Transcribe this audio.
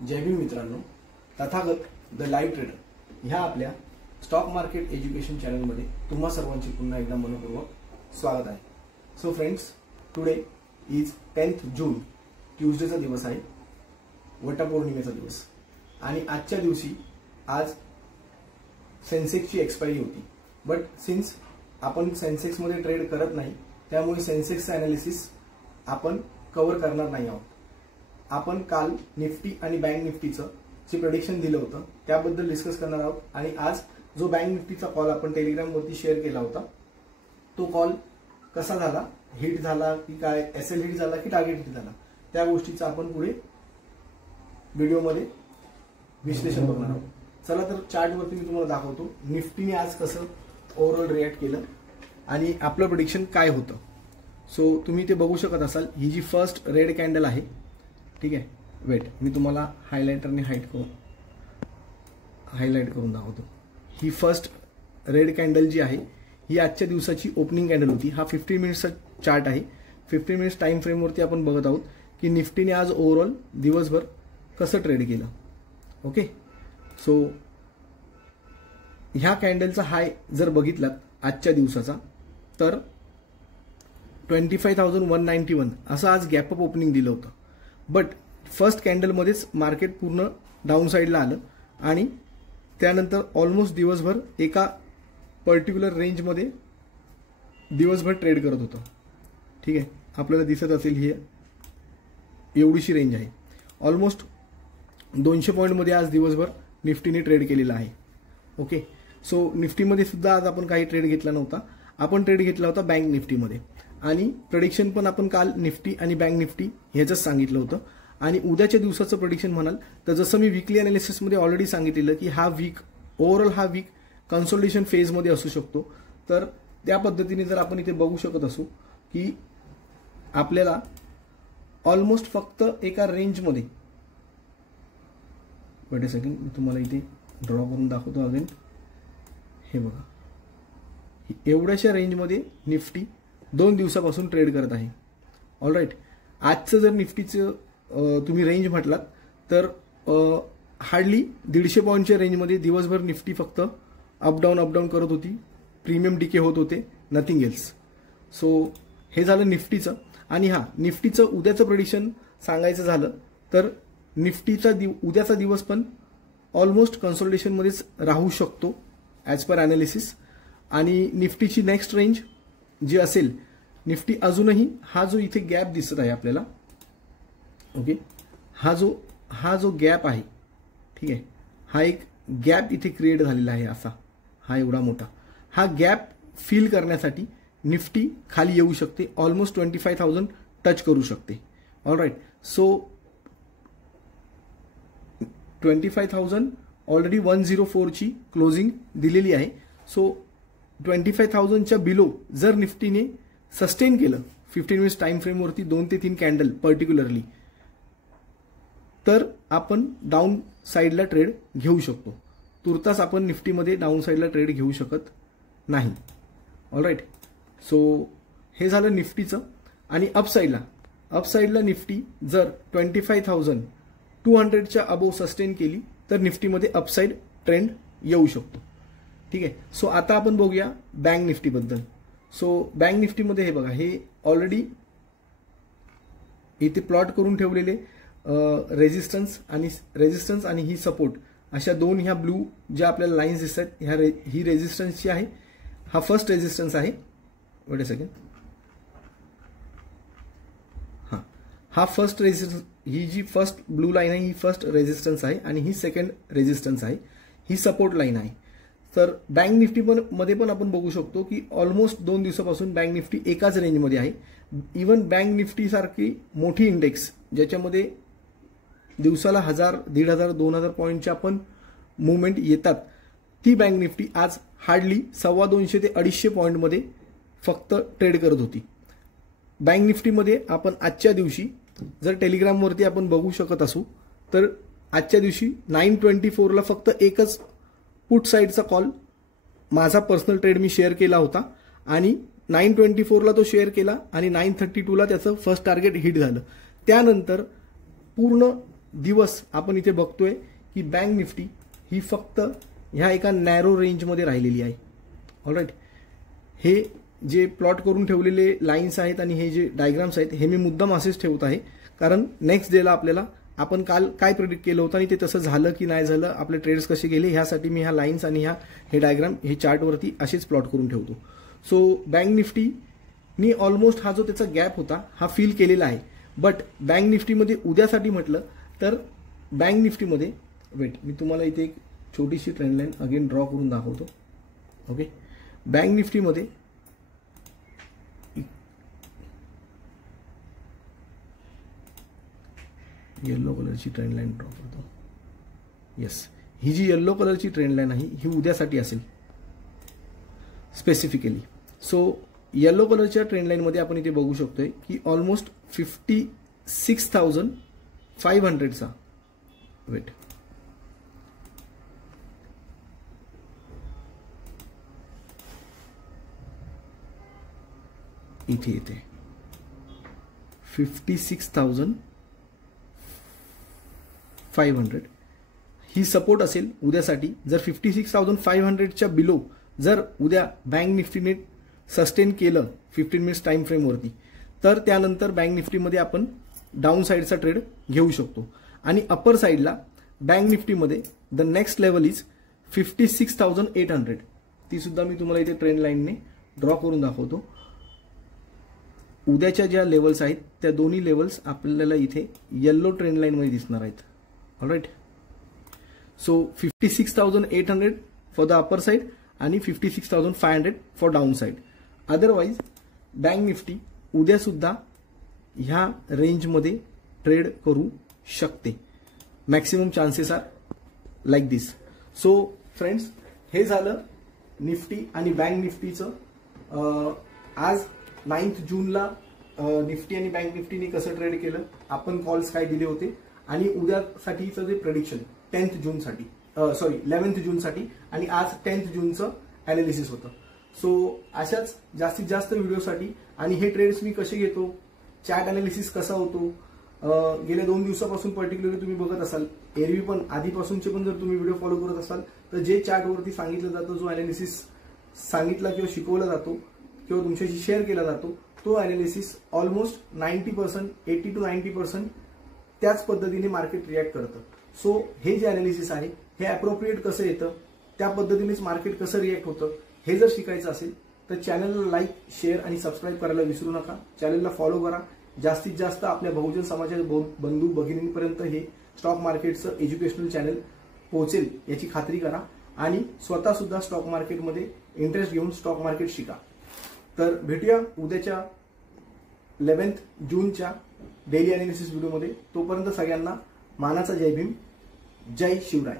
जय भीम मित्रांनो, Tathagata the live trader ह्या आपल्या स्टॉक मार्केट एज्युकेशन चॅनलमध्ये तुम्हा सर्वांचे पुन्हा एकदा मनपूर्वक स्वागत आहे. So friends, today is 10th जून, ट्यूजडेचा दिवस आहे, वटपौर्णिमेचा दिवस. आणि आजच्या दिवशी आज सेन्सेक्सची एक्सपायरी होती. बट सिन्स आपण सेन्सेक्समध्ये ट्रेड करत नाही, त्यामुळे सेन्सेक्सचं ॲनालिसिस आपण कव्हर करणार नाही आहोत. आपण काल निफ्टी आणि बँक निफ्टीचं जे प्रेडिक्शन दिलं होतं त्याबद्दल डिस्कस करणार आहोत. आणि आज जो बँक निफ्टीचा कॉल आपण टेलिग्रामवरती शेअर केला होता, तो कॉल कसा झाला, हिट झाला की काय, एसएल हिट झाला की टार्गेट हिट झाला, त्या गोष्टीचं आपण पुढे व्हिडिओमध्ये विश्लेषण करणार आहोत. चला तर चार्टवरती मी तुम्हाला दाखवतो निफ्टीने आज कसं ओव्हरऑल रिॲक्ट केलं आणि आपलं प्रेडिक्शन काय होतं. सो तुम्ही ते बघू शकत असाल. ही जी फर्स्ट रेड कॅन्डल आहे, ठीक आहे, वेट मी तुम्हाला हायलाइटरने हायलाइट करून दाखवतो. ही फर्स्ट रेड कॅन्डल जी आहे ही आजच्या दिवसाची ओपनिंग कॅन्डल होती. हा 15 मिनिट्सचा चार्ट आहे. 15 मिनिट्स टाइम फ्रेमवरती आपण बघत आहोत की निफ्टीने आज ओव्हरऑल दिवसभर कसं ट्रेड केलं. ओके, सो ह्या कॅन्डलचा हाय जर बघितलात आजच्या दिवसाचा तर 25,191 असं आज गॅपअप ओपनिंग दिलं होतं. बट फर्स्ट कॅन्डलमध्येच मार्केट पूर्ण डाऊन साईडला आलं आणि त्यानंतर ऑलमोस्ट दिवसभर एका पर्टिक्युलर रेंजमध्ये दिवसभर ट्रेड करत होतं. ठीक आहे, आपल्याला दिसत असेल ही एवढीशी रेंज आहे. ऑलमोस्ट 200 पॉईंटमध्ये आज दिवसभर निफ्टीने ट्रेड केलेला आहे. ओके, सो निफ्टीमध्ये सुद्धा आज आपण काही ट्रेड घेतला नव्हता. आपण ट्रेड घेतला होता बँक निफ्टीमध्ये. आणि प्रेडिक्शन पण आपण काल निफ्टी आणि बँक निफ्टी ह्याचंच सांगितलं होतं. आणि उद्याच्या दिवसाचं प्रेडिक्शन म्हणाल तर जसं मी वीकली अनालिसिसमध्ये ऑलरेडी सांगितलेलं की हा वीक ओव्हरऑल हा वीक कन्सोलिडेशन फेजमध्ये असू शकतो. तर त्या पद्धतीने जर आपण इथे बघू शकत असू की आपल्याला ऑलमोस्ट फक्त एका रेंजमध्ये, वेट अ सेकंड मी तुम्हाला इथे ड्रॉ करून दाखवतो अगेन. हे बघा, एवढ्याशा रेंजमध्ये निफ्टी 2 दिवसापासून ट्रेड करत आहे. ऑल राईट, आजचं जर निफ्टीचं तुम्ही रेंज म्हटलात तर हार्डली 150 पॉईंटच्या रेंजमध्ये दिवसभर निफ्टी फक्त अपडाऊन करत होती. प्रीमियम डिके होत होते, नथिंग एल्स. सो हे झालं निफ्टीचं. आणि हा निफ्टीचं उद्याचं प्रेडिक्शन सांगायचं झालं तर निफ्टीचा उद्याचा दिवस पण ऑलमोस्ट कन्सोलिडेशनमध्येच राहू शकतो ॲज पर ॲनालिसिस. आणि निफ्टीची नेक्स्ट रेंज जी असेल, निफ्टी अजूनही हा जो इथे गॅप दिसत आहे आपल्याला, ओके, हा जो गॅप आहे, ठीक आहे, हा एक गॅप इथे क्रिएट झालेला आहे असा, हा एवढा मोठा. हा गॅप फिल करण्यासाठी निफ्टी खाली येऊ शकते, ऑलमोस्ट 25,000 टच करू शकते. ऑल राईट, सो 25,000 ऑलरेडी 104ची क्लोजिंग दिलेली आहे. सो 25,000च्या बिलो जर निफ्टीने सस्टेन केलं 15 मिनिट्स टाइम फ्रेमवरती 2 ते 3 कॅन्डल पर्टिक्युलरली, तर आपण डाऊन साईडला ट्रेड घेऊ शकतो. तुर्तास आपण निफ्टीमध्ये डाऊन साईडला ट्रेड घेऊ शकत नाही. ऑल राईट, सो हे झालं निफ्टीचं. आणि अपसाईडला निफ्टी जर 25,200च्या अबोव सस्टेन केली तर निफ्टीमध्ये अपसाईड ट्रेंड येऊ शकतो. ठीक आहे, सो आता आपण बघूया बँक निफ्टीबद्दल. सो बँक निफ्टीमध्ये हे बघा, हे ऑलरेडी इथे प्लॉट करून ठेवलेले रेजिस्टन्स आणि ही सपोर्ट, अशा दोन ह्या ब्लू ज्या आपल्याला लाईन्स दिसतात, ही रेजिस्टन्सची आहे. हा फर्स्ट रेजिस्टन्स आहे. वेट अ सेकंड, हा फर्स्ट रेजिस्टन्स, ही जी फर्स्ट ब्लू लाईन आहे ही फर्स्ट रेजिस्टन्स आहे आणि ही सेकंड रेजिस्टन्स आहे, ही सपोर्ट लाईन आहे. तर बँक निफ्टी मध्ये पण आपण बघू शकतो की ऑलमोस्ट 2 दिवसापासून बँक निफ्टी एकाच रेंजमध्ये आहे. इवन बँक निफ्टी सारखी मोठी इंडेक्स ज्याच्यामध्ये दिवसाला 1000, 1500, 2000 पॉईंटच्या पण मुवमेंट येतात, ती बँक निफ्टी आज हार्डली 250 ते 250 पॉईंटमध्ये फक्त ट्रेड करत होती. बँक निफ्टीमध्ये आपण आजच्या दिवशी जर टेलिग्रामवरती आपण बघू शकत असू तर आजच्या दिवशी 924ला फक्त एकच पुट साईडचा कॉल माझा पर्सनल ट्रेड मी शेअर केला होता आणि 924ला तो शेअर केला आणि 932ला त्याचं फर्स्ट टार्गेट हिट झालं. त्यानंतर पूर्ण दिवस आपण इथे बघतोय की बँक निफ्टी ही फक्त ह्या एका नॅरो रेंजमध्ये राहिलेली आहे. ऑलराईट, हे जे प्लॉट करून ठेवलेले लाईन्स आहेत आणि हे जे डायग्राम्स आहेत हे मी मुद्दाम असेच ठेवत आहे, कारण नेक्स्ट डेला आपल्याला आपण काल काय प्रेडिक्ट केलं होतं आणि ते तसं झालं की नाही झालं, आपले ट्रेड्स कसे गेले, ह्यासाठी मी ह्या लाईन्स आणि हे डायग्राम हे चार्टवरती असेच प्लॉट करून ठेवतो. सो बँक निफ्टीनी ऑलमोस्ट हा जो त्याचा गॅप होता हा फिल केलेला आहे. बट बँक निफ्टीमध्ये उद्यासाठी म्हटलं तर बँक निफ्टीमध्ये मी तुम्हाला इथे एक छोटीशी ट्रेंड लाईन अगेन ड्रॉ करून दाखवतो. ओके, बँक निफ्टीमध्ये येलो कलरची ट्रेंड लाईन ड्रॉ करतो. येस, ही जी येलो कलरची ट्रेंड लाईन आहे ही उद्यासाठी असेल स्पेसिफिकली. सो येलो कलरच्या ट्रेंड लाईनमध्ये आपण इथे बघू शकतोय की ऑलमोस्ट 56,500चा इथे येते 56,500 ही सपोर्ट असेल उद्यासाठी. जर 56,500च्या बिलो जर उद्या बँक निफ्टीने सस्टेन केलं 15 मिनिट्स टाइम फ्रेमवरती, तर त्यानंतर बँक निफ्टीमध्ये आपण डाऊन साईडचा ट्रेड घेऊ शकतो. आणि अपर साईडला बँक निफ्टीमध्ये द नेक्स्ट लेवल इज 56,800. ती सुद्धा मी तुम्हाला इथे ट्रेंड लाईनने ड्रॉ करून दाखवतो. उद्याच्या ज्या लेवल्स आहेत त्या दोन्ही लेवल्स आपल्याला इथे येलो ट्रेंड लाईनमध्ये दिसणार आहेत. All right, so 56,800 for the upper side आणि 56,500 for down side. Otherwise bank Nifty उद्या सुद्धा ह्या रेंजमध्ये ट्रेड करू शकते. मॅक्सिमम चान्सेस आर लाईक दिस. सो फ्रेंड्स, हे झालं निफ्टी आणि बँक निफ्टीचं. आज 9 जूनला निफ्टी आणि बँक निफ्टीने कसं ट्रेड केलं, आपण कॉल्स काय दिले होते आणि उद्यासाठीचं जे प्रेडिक्शन 10th जूनसाठी 11th जूनसाठी आणि आज 10th जूनचं अनालिसिस होतं. सो अशाच जास्तीत जास्त व्हिडिओसाठी आणि हे ट्रेड्स मी कसे घेतो, चार्ट अनालिसिस कसा होतो, गेल्या 2 दिवसापासून पर्टिक्युलरली तुम्ही बघत असाल, एरवी पण आधीपासूनचे पण जर तुम्ही व्हिडिओ फॉलो करत असाल तर जे चार्टवरती सांगितलं जातं, जो अनालिसिस सांगितला किंवा शिकवला जातो किंवा तुमच्याशी शेअर केला जातो, तो अनालिसिस ऑलमोस्ट 90%, 80 to 90% त्याच पद्धतीने मार्केट रिॲक्ट करतं. सो हे जे अनालिसिस आहे हे अप्रोप्रिएट कसं येतं, त्या पद्धतीनेच मार्केट कसं रिॲक्ट होतं, हे जर शिकायचं असेल तर चॅनलला लाईक, शेअर आणि सबस्क्राईब करायला विसरू नका. चॅनलला फॉलो करा. जास्तीत जास्त आपल्या बहुजन समाजाच्या बंधू भगिनींपर्यंत हे स्टॉक मार्केटचं एज्युकेशनल चॅनल पोहोचेल याची खात्री करा आणि स्वतः सुद्धा स्टॉक मार्केटमध्ये इंटरेस्ट घेऊन स्टॉक मार्केट शिका. तर भेटूया उद्याच्या 11th जूनच्या डेली अनालिसिस व्हिडिओमध्ये. तोपर्यंत सगळ्यांना मानाचा जय भीम, जय शिवराय.